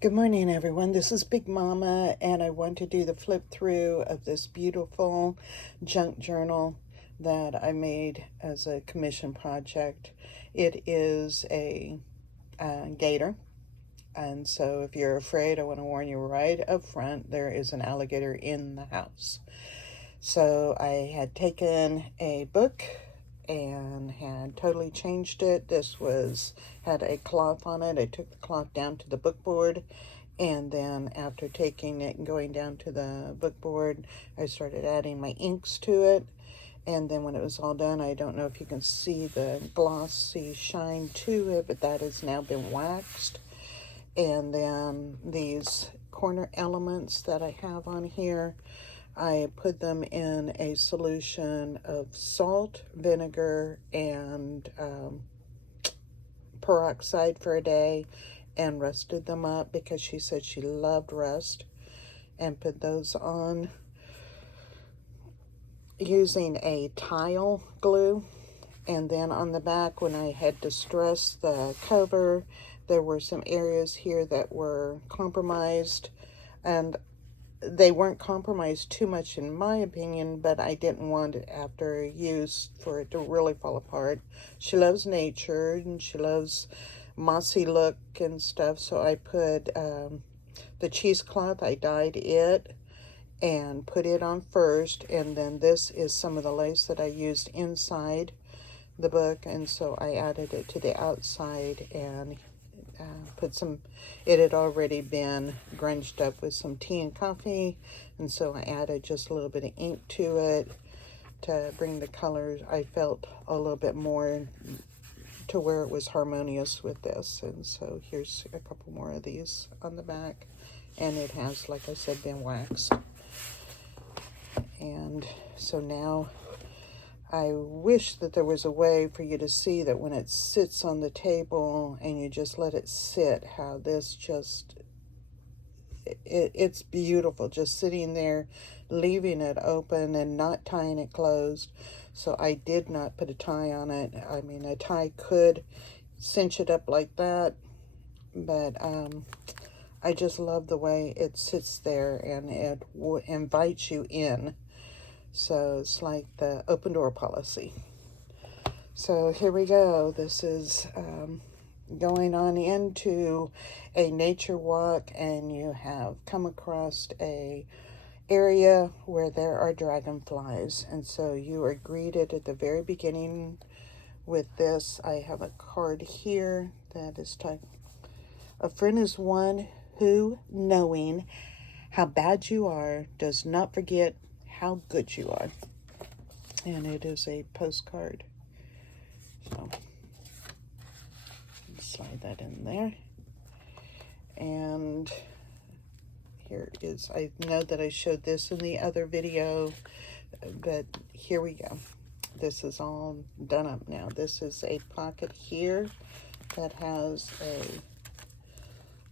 Good morning, everyone. This is Big Mama, and I want to do the flip through of this beautiful junk journal that I made as a commission project. It is a gator, and so if you're afraid, I want to warn you right up front there is an alligator in the house. So I had taken a book and had totally changed it. This was had a cloth on it. I took the cloth down to the book board, and then after taking it and going down to the book board, I started adding my inks to it. And then when it was all done, I don't know if you can see the glossy shine to it, but that has now been waxed. And then these corner elements that I have on here, I put them in a solution of salt, vinegar, and peroxide for a day and rusted them up because she said she loved rust, and put those on using a tile glue. And then on the back, when I had distressed the cover, there were some areas here that were compromised, and they weren't compromised too much in my opinion, but I didn't want it after use for it to really fall apart. She loves nature and she loves mossy look and stuff, so I put the cheesecloth, I dyed it and put it on first, and then this is some of the lace that I used inside the book, and so I added it to the outside and put some, it had already been grunged up with some tea and coffee, and so I added just a little bit of ink to it to bring the colors. I felt a little bit more to where it was harmonious with this, and so here's a couple more of these on the back, and it has, like I said, been waxed. And so now I wish that there was a way for you to see that when it sits on the table and you just let it sit, how this just, it's beautiful just sitting there, leaving it open and not tying it closed. So I did not put a tie on it. I mean, a tie could cinch it up like that, but I just love the way it sits there and it invites you in. So it's like the open door policy. So here we go. This is going on into a nature walk, and you have come across a area where there are dragonflies, and so you are greeted at the very beginning with this. I have a card here that is typed, a friend is one who, knowing how bad you are, does not forget how good you are. And it is a postcard. So slide that in there. And here is, I know that I showed this in the other video, but here we go. This is all done up now. This is a pocket here that has a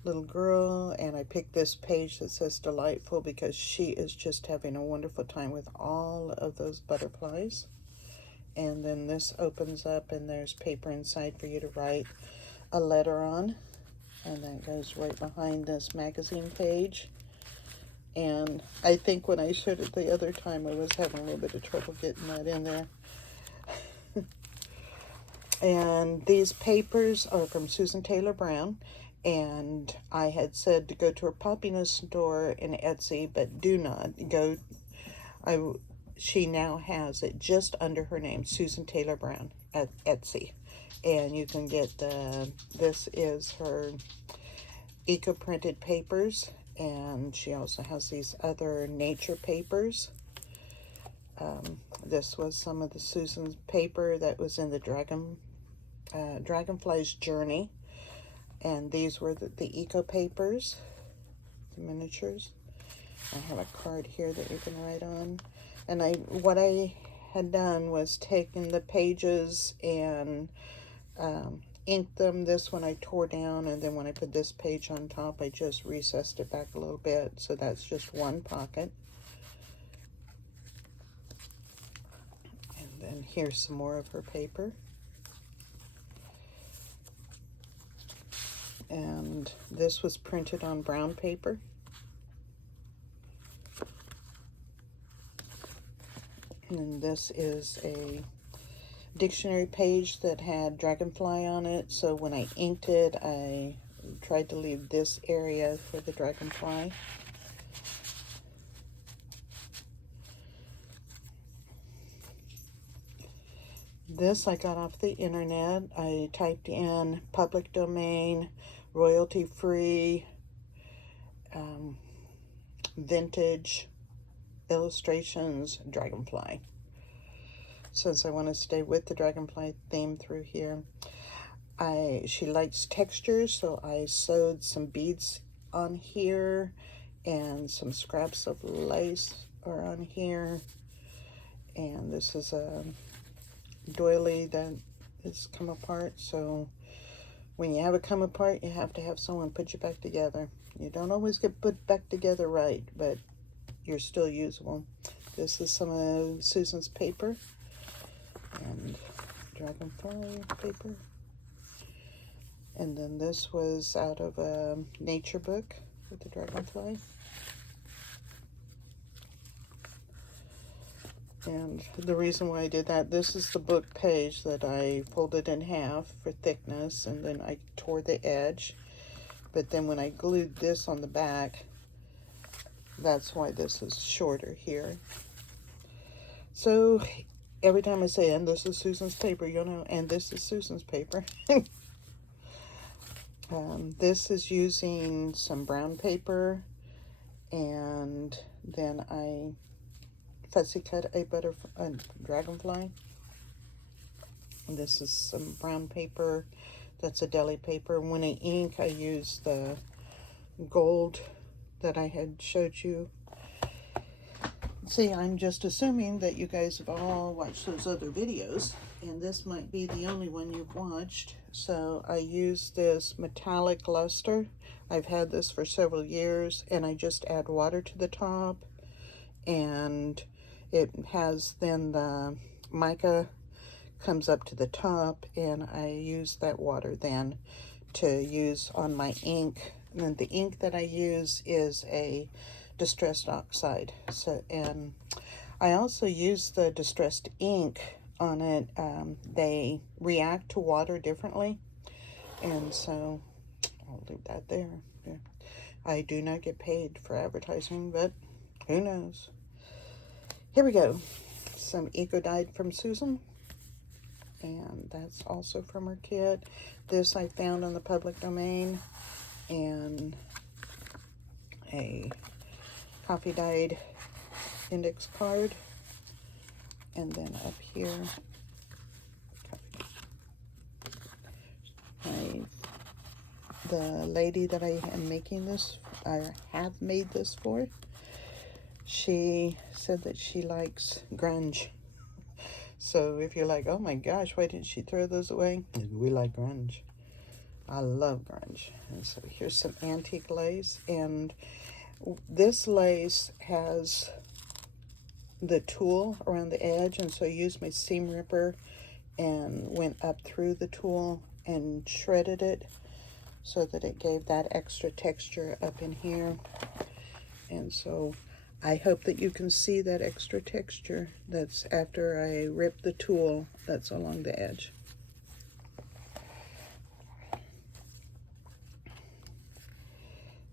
little girl, and I picked this page that says delightful because she is just having a wonderful time with all of those butterflies. And then this opens up and there's paper inside for you to write a letter on, and that goes right behind this magazine page. And I think when I showed it the other time, I was having a little bit of trouble getting that in there. And these papers are from Susan Taylor Brown, and I had said to go to her poppiness store in Etsy, but do not go. She now has it just under her name, Susan Taylor Brown, at Etsy. And you can get this is her eco-printed papers, and she also has these other nature papers. This was some of the Susan's paper that was in the Dragonfly's Journey, and these were the eco papers, the miniatures. I have a card here that you can write on, and what I had done was taken the pages and inked them. This one I tore down, and then when I put this page on top, I just recessed it back a little bit, so that's just one pocket. And then here's some more of her paper. And this was printed on brown paper. And then this is a dictionary page that had Dragonfly on it. So when I inked it, I tried to leave this area for the Dragonfly. This I got off the internet. I typed in public domain, royalty free, vintage illustrations, Dragonfly. Since I want to stay with the Dragonfly theme through here. She likes textures, so I sewed some beads on here, and some scraps of lace are on here. And this is a doily that has come apart, so when you have it come apart, you have to have someone put you back together. You don't always get put back together right, but you're still usable. This is some of Susan's paper and Dragonfly paper. And then this was out of a nature book with the Dragonfly. And the reason why I did that, this is the book page that I folded in half for thickness, and then I tore the edge. But then when I glued this on the back, that's why this is shorter here. So every time I say, and this is Susan's paper, you know, and this is Susan's paper. This is using some brown paper, and then I fussy cut a Dragonfly. And this is some brown paper. That's a deli paper. When I ink, I use the gold that I had showed you. See, I'm just assuming that you guys have all watched those other videos, and this might be the only one you've watched. So I use this metallic luster. I've had this for several years, and I just add water to the top, and it has then the mica comes up to the top, and I use that water then to use on my ink. And then the ink that I use is a distressed oxide. So, and I also use the distressed ink on it. They react to water differently, and so I'll leave that there. Yeah. I do not get paid for advertising, but who knows. Here we go. Some Eco Dyed from Susan, and that's also from her kit. This I found on the public domain, and a coffee dyed index card. And then up here, the lady that I am making this, I have made this for, she said that she likes grunge. So if you're like, oh my gosh, why didn't she throw those away? We like grunge. I love grunge. And so here's some antique lace, and this lace has the tool around the edge, and so I used my seam ripper and went up through the tool and shredded it so that it gave that extra texture up in here. And so I hope that you can see that extra texture that's after I rip the tool that's along the edge.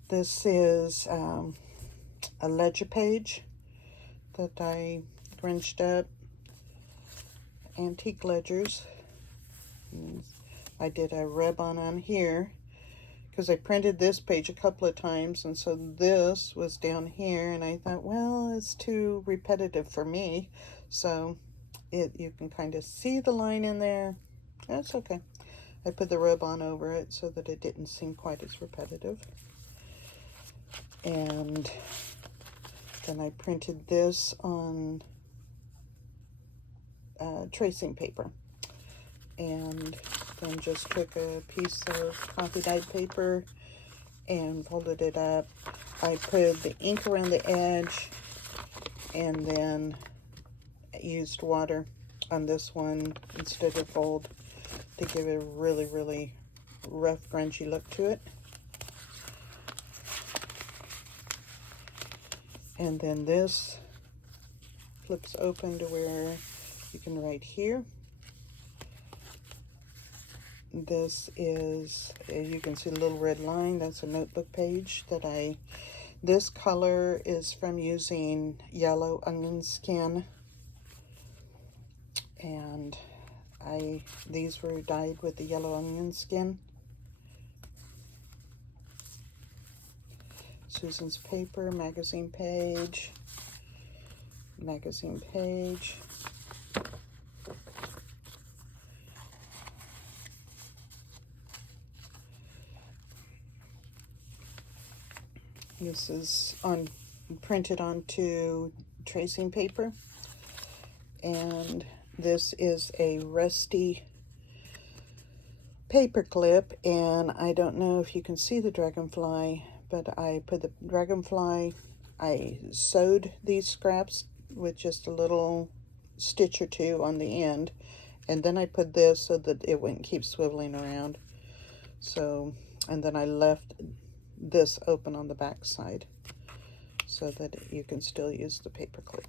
This is a ledger page that I grunched up, antique ledgers. And I did a rub-on on here because I printed this page a couple of times, and so this was down here, and I thought, well, it's too repetitive for me. So you can kind of see the line in there. That's okay. I put the rub-on over it so that it didn't seem quite as repetitive. And then I printed this on tracing paper, and then just took a piece of coffee dyed paper and folded it up. I put the ink around the edge, and then used water on this one instead of gold to give it a really, really rough, grungy look to it. And then this flips open to where you can write here. This is, you can see the little red line, that's a notebook page that this color is from using yellow onion skin. And these were dyed with the yellow onion skin. Susan's paper, magazine page. This is printed onto tracing paper, and this is a rusty paper clip, and I don't know if you can see the dragonfly, but I put the dragonfly, I sewed these scraps with just a little stitch or two on the end, and then I put this so that it wouldn't keep swiveling around. So, and then I left this open on the back side so that you can still use the paper clip.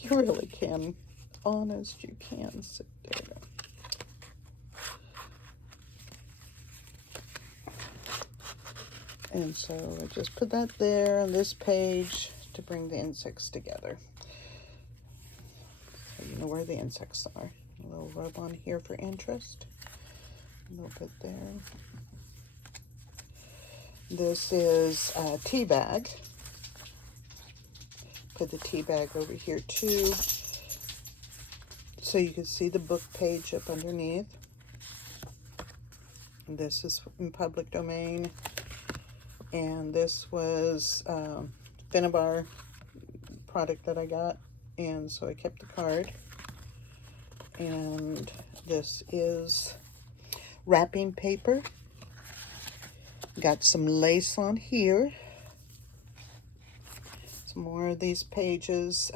You really can, honest, you can. Sit there. And so I just put that there on this page to bring the insects together. So you know where the insects are. A little rub on here for interest. A little bit there. This is a tea bag. Put the tea bag over here too, so you can see the book page up underneath. And this is in public domain. And this was Finnabar product that I got, and so I kept the card. And this is wrapping paper. Got some lace on here. Some more of these pages.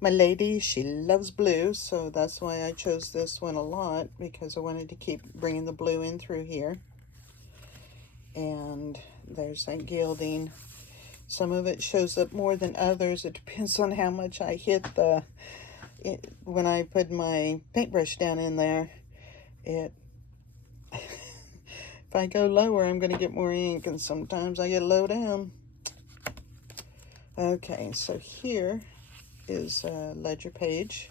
My lady, she loves blue, so that's why I chose this one a lot, because I wanted to keep bringing the blue in through here. And there's that gilding. Some of it shows up more than others. It depends on how much I hit when I put my paintbrush down in there. If I go lower, I'm going to get more ink, and sometimes I get low down. Okay, so here is a ledger page.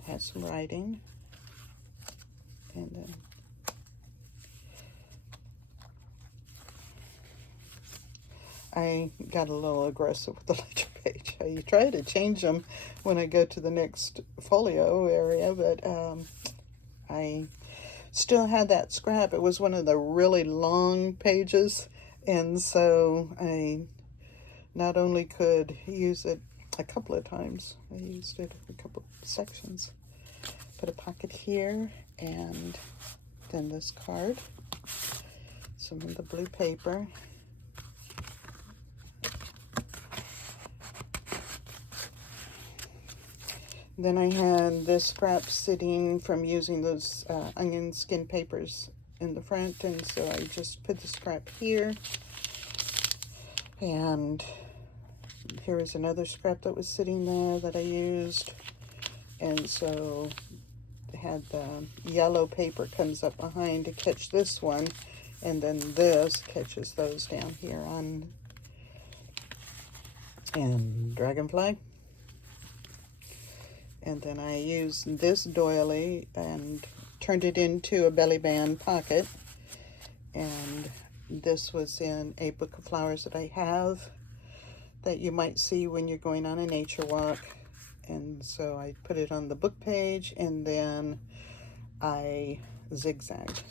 It has some writing. And then I got a little aggressive with the ledger page. I try to change them when I go to the next folio area, but I still had that scrap. It was one of the really long pages, and so I not only could use it a couple of times, I used it a couple of sections. Put a pocket here, and then this card, some of the blue paper. Then I had this scrap sitting from using those onion skin papers in the front, and so I just put the scrap here. And here is another scrap that was sitting there that I used. And so I had the yellow paper comes up behind to catch this one, and then this catches those down here on and Dragonfly. And then I used this doily and turned it into a belly band pocket. And this was in a book of flowers that I have that you might see when you're going on a nature walk. And so I put it on the book page, and then I zigzagged.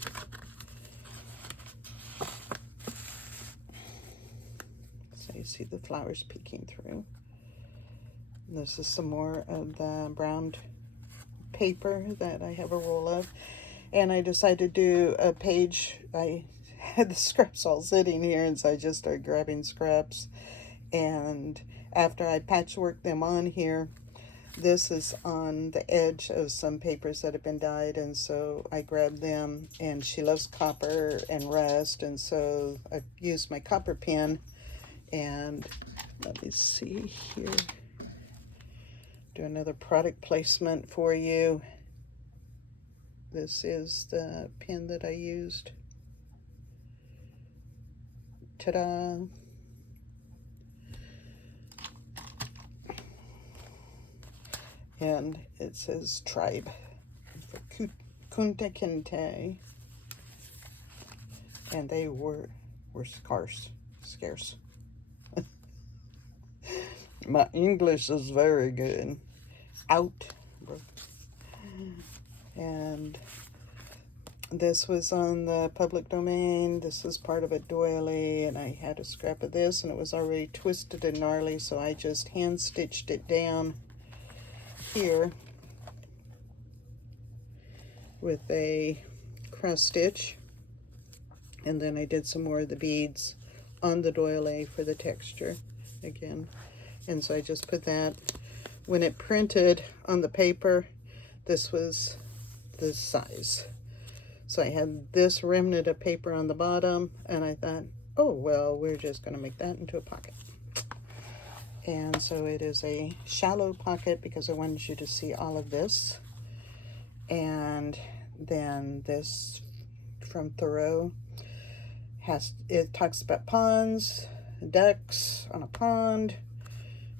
So you see the flowers peeking through. This is some more of the brown paper that I have a roll of. And I decided to do a page. I had the scraps all sitting here, and so I just started grabbing scraps. And after I patchworked them on here, This is on the edge of some papers that have been dyed, and so I grabbed them. And she loves copper and rust, and so I used my copper pen. And let me see here. Do another product placement for you. This is the pen that I used. Ta-da! And it says tribe for Kunta Kinte. And they were scarce. My English is very good. Out. And this was on the public domain. This is part of a doily, and I had a scrap of this, and it was already twisted and gnarly, so I just hand stitched it down here with a cross stitch, and then I did some more of the beads on the doily for the texture again. And so I just put that. When it printed on the paper, this was the size. So I had this remnant of paper on the bottom, and I thought, oh, well, we're just going to make that into a pocket. And so it is a shallow pocket because I wanted you to see all of this. And then this from Thoreau it talks about ponds, ducks on a pond,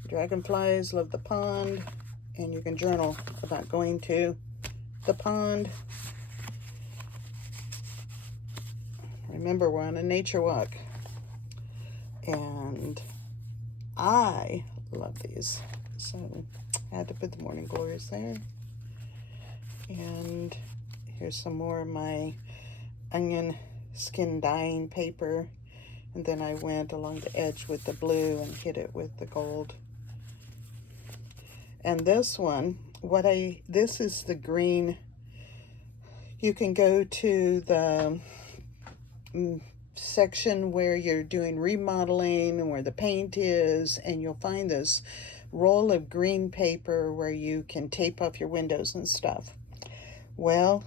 dragonflies love the pond, and you can journal about going to the pond. Remember, we're on a nature walk. And I love these. So I had to put the morning glories there. And here's some more of my onion skin dyeing paper. And then I went along the edge with the blue and hit it with the gold. And this one, this is the green. You can go to the section where you're doing remodeling and where the paint is, and you'll find this roll of green paper where you can tape off your windows and stuff. Well,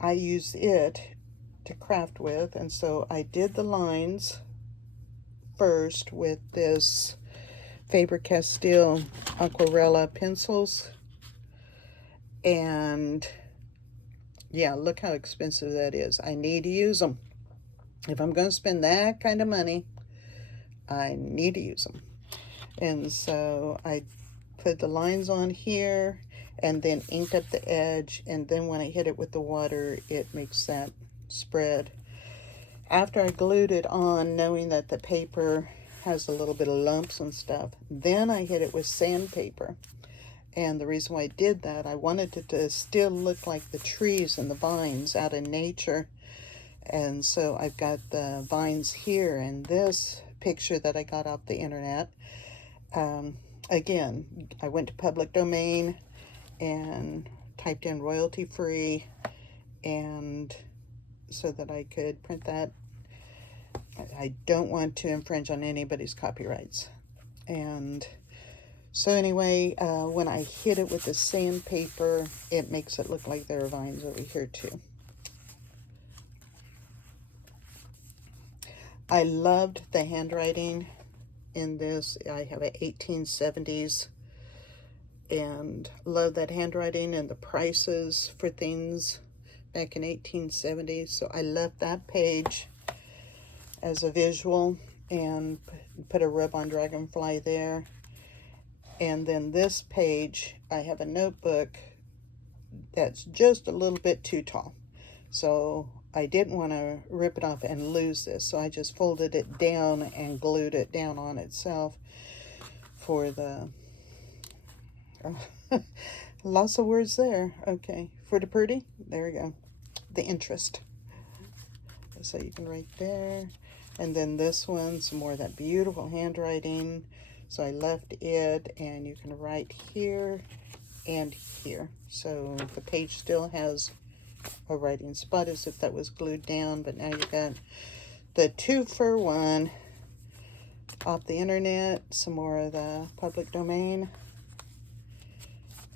I use it to craft with, and so I did the lines first with this Faber-Castell Aquarella pencils. And yeah, look how expensive that is. I need to use them. If I'm going to spend that kind of money, I need to use them. And so I put the lines on here and then inked up the edge. And then when I hit it with the water, it makes that spread. After I glued it on, knowing that the paper has a little bit of lumps and stuff, then I hit it with sandpaper. And the reason why I did that, I wanted it to still look like the trees and the vines out in nature. And so I've got the vines here, and this picture that I got off the internet. Again, I went to public domain and typed in royalty free, and so that I could print that. I don't want to infringe on anybody's copyrights. And so anyway, when I hit it with the sandpaper, it makes it look like there are vines over here too. I loved the handwriting in this. I have a 1870s and love that handwriting and the prices for things back in 1870. So I left that page as a visual and put a rub on Dragonfly there. And then this page, I have a notebook that's just a little bit too tall. So I didn't want to rip it off and lose this. So I just folded it down and glued it down on itself for the... lots of words there. Okay. For the pretty, there we go. The interest. So you can write there. And then this one, some more of that beautiful handwriting. So I left it, and you can write here and here. So the page still has a writing spot as if that was glued down, but now you got the 2-for-1 off the internet, some more of the public domain.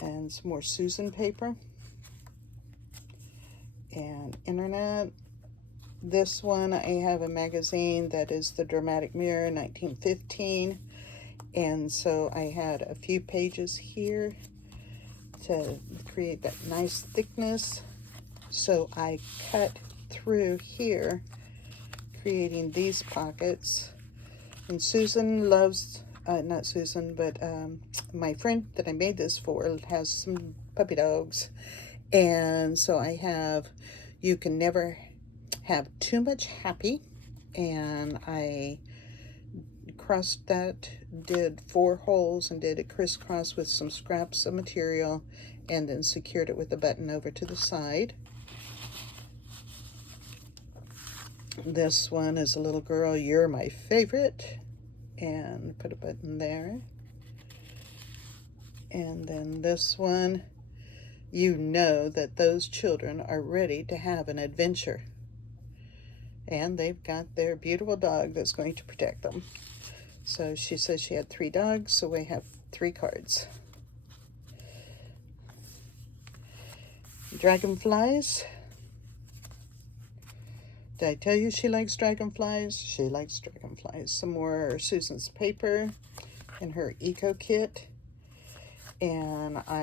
and some more Susan paper and internet. This one, I have a magazine that is the Dramatic Mirror 1915, and so I had a few pages here to create that nice thickness. So I cut through here, creating these pockets. And Susan loves, not Susan, but my friend that I made this for has some puppy dogs. And so I have, you can never have too much happy. And I crossed that, did 4 holes and did a crisscross with some scraps of material, and then secured it with a button over to the side. This one is a little girl, you're my favorite, and put a button there. And then this one, you know that those children are ready to have an adventure, and they've got their beautiful dog that's going to protect them. So she says she had 3 dogs, so we have 3 cards. Dragonflies. Did I tell you she likes dragonflies? She likes dragonflies. Some more Susan's paper in her eco kit. And let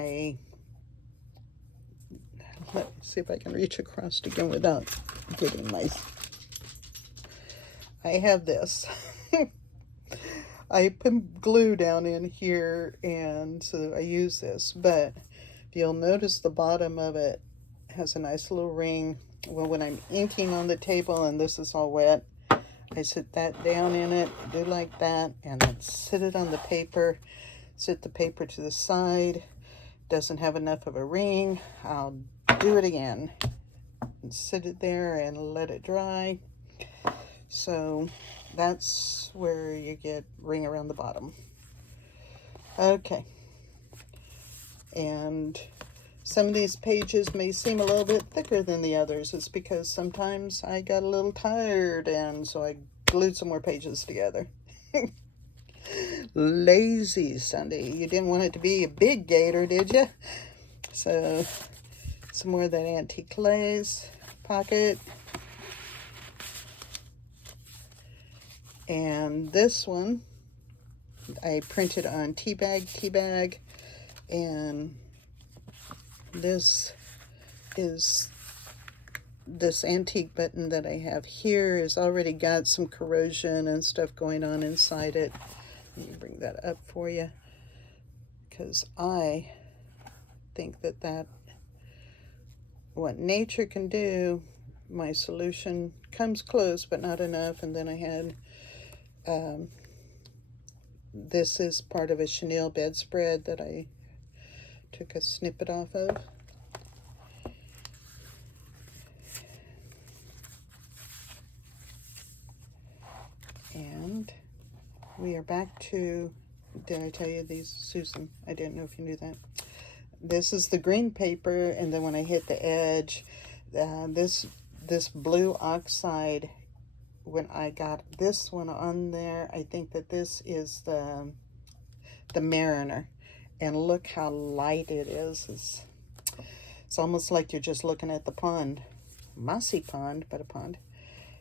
me see if I can reach across again without getting my, I have this. I put glue down in here, and so I use this, but you'll notice the bottom of it has a nice little ring. Well, when I'm inking on the table and this is all wet, I sit that down in it, do like that, and then sit it on the paper, sit the paper to the side. Doesn't have enough of a ring, I'll do it again and sit it there and let it dry. So that's where you get ring around the bottom. Okay, and some of these pages may seem a little bit thicker than the others. It's because sometimes I got a little tired, and so I glued some more pages together. Lazy Sunday. You didn't want it to be a big gator, did you? So some more of that antique lace pocket. And this one I printed on tea bag, and this is this antique button that I have here is already got some corrosion and stuff going on inside it. Let me bring that up for you, because I think that what nature can do, my solution comes close but not enough. And then I had this is part of a chenille bedspread that I took a snippet off of. And we are back to, did I tell you these, Susan? I didn't know if you knew that. This is the green paper, and then when I hit the edge, this blue oxide, when I got this one on there, I think that this is the Mariner. And look how light it is. It's almost like you're just looking at the pond. Mossy pond, but a pond.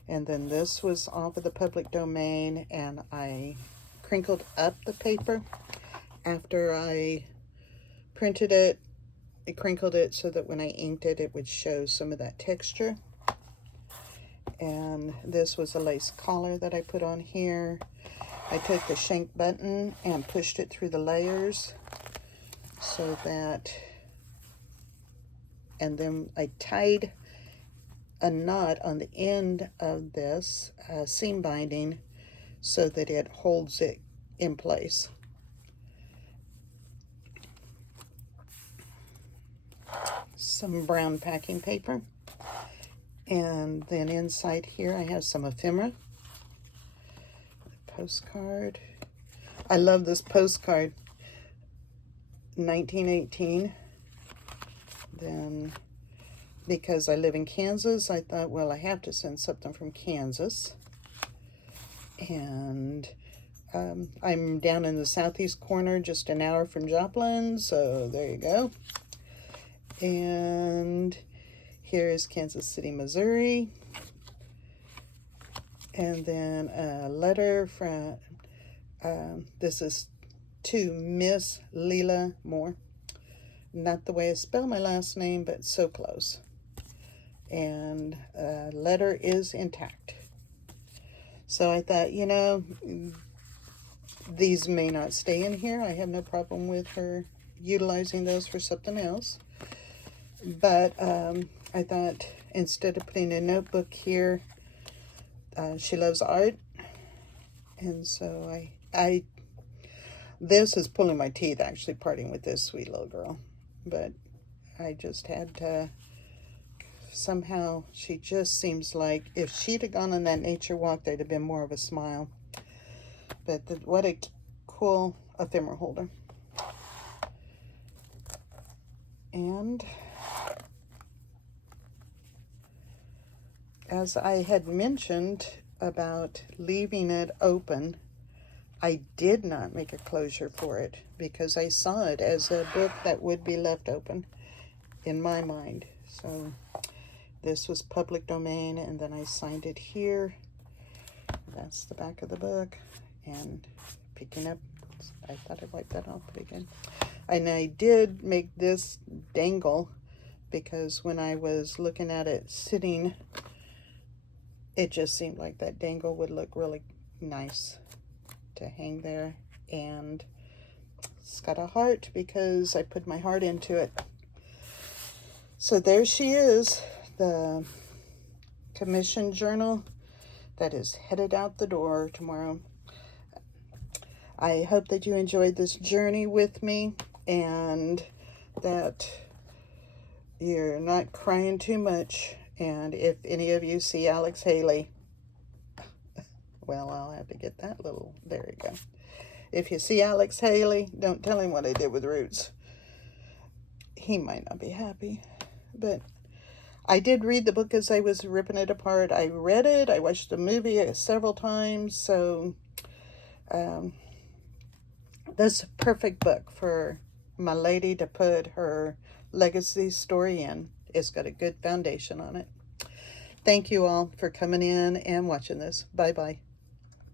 And then this was off of the public domain, and I crinkled up the paper after I printed it. I crinkled it so that when I inked it, it would show some of that texture. And this was a lace collar that I put on here. I took the shank button and pushed it through the layers so that, and then I tied a knot on the end of this seam binding so that it holds it in place. Some brown packing paper. And then inside here I have some ephemera. Postcard. I love this postcard. 1918. Then, because I live in Kansas, I thought, well, I have to send something from Kansas. And I'm down in the southeast corner, just an hour from Joplin, so there you go. And here is Kansas City, Missouri. And then a letter from, this is to Miss Leela Moore. Not the way I spell my last name, but so close. And letter is intact. So I thought, you know, these may not stay in here. I have no problem with her utilizing those for something else. But I thought instead of putting a notebook here, she loves art. And so this is pulling my teeth, actually, parting with this sweet little girl. But I just had to, somehow, she just seems like if she'd have gone on that nature walk, there'd have been more of a smile. But what a cool ephemera holder. And as I had mentioned about leaving it open, I did not make a closure for it because I saw it as a book that would be left open in my mind. So this was public domain, and then I signed it here. That's the back of the book. And picking up, I thought I'd wipe that off pretty good. And I did make this dangle because when I was looking at it sitting, it just seemed like that dangle would look really nice to hang there. And it's got a heart because I put my heart into it. So there she is, the commission journal that is headed out the door tomorrow. I hope that you enjoyed this journey with me and that you're not crying too much. And if any of you see Alex Haley, well, I'll have to get that little, there you go. If you see Alex Haley, don't tell him what I did with Roots. He might not be happy, but I did read the book as I was ripping it apart. I read it, I watched the movie several times, so this is a perfect book for my lady to put her legacy story in. It's got a good foundation on it. Thank you all for coming in and watching this. Bye-bye.